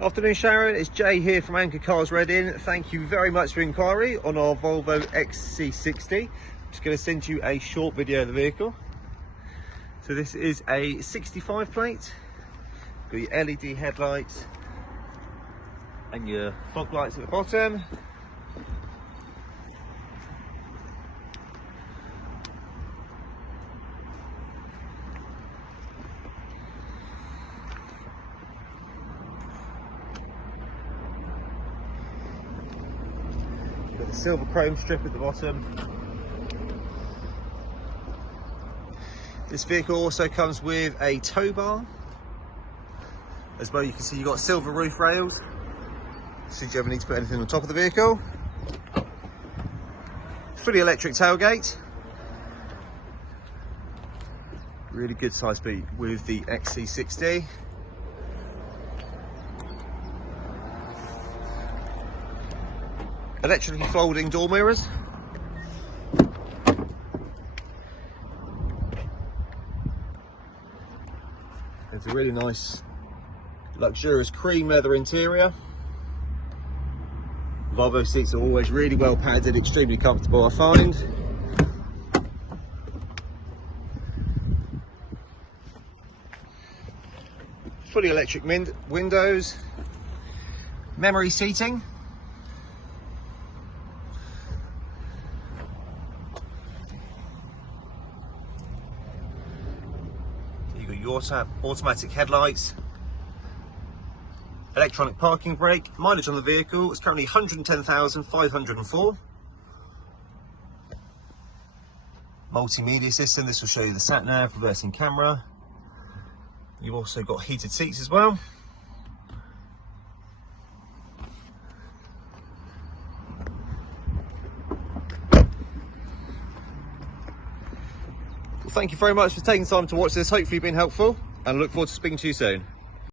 Afternoon Sharon, it's Jay here from Anchor Cars Reading. Thank you very much for your inquiry on our Volvo XC60. I'm just going to send you a short video of the vehicle. So this is a 65 plate, got your LED headlights and your fog lights at the bottom. Got the silver chrome strip at the bottom. This vehicle also comes with a tow bar. As well, you can see you've got silver roof rails, should you ever need to put anything on top of the vehicle. Fully electric tailgate. Really good size beat with the XC60. Electrically folding door mirrors. It's a really nice, luxurious cream leather interior. Volvo seats are always really well padded, extremely comfortable, I find. Fully electric windows, memory seating. You've got your automatic headlights, electronic parking brake. Mileage on the vehicle is currently 110,504. Multimedia system, this will show you the sat nav, reversing camera. You've also got heated seats as well. Well, thank you very much for taking time to watch this. Hopefully you've been helpful, and I look forward to speaking to you soon.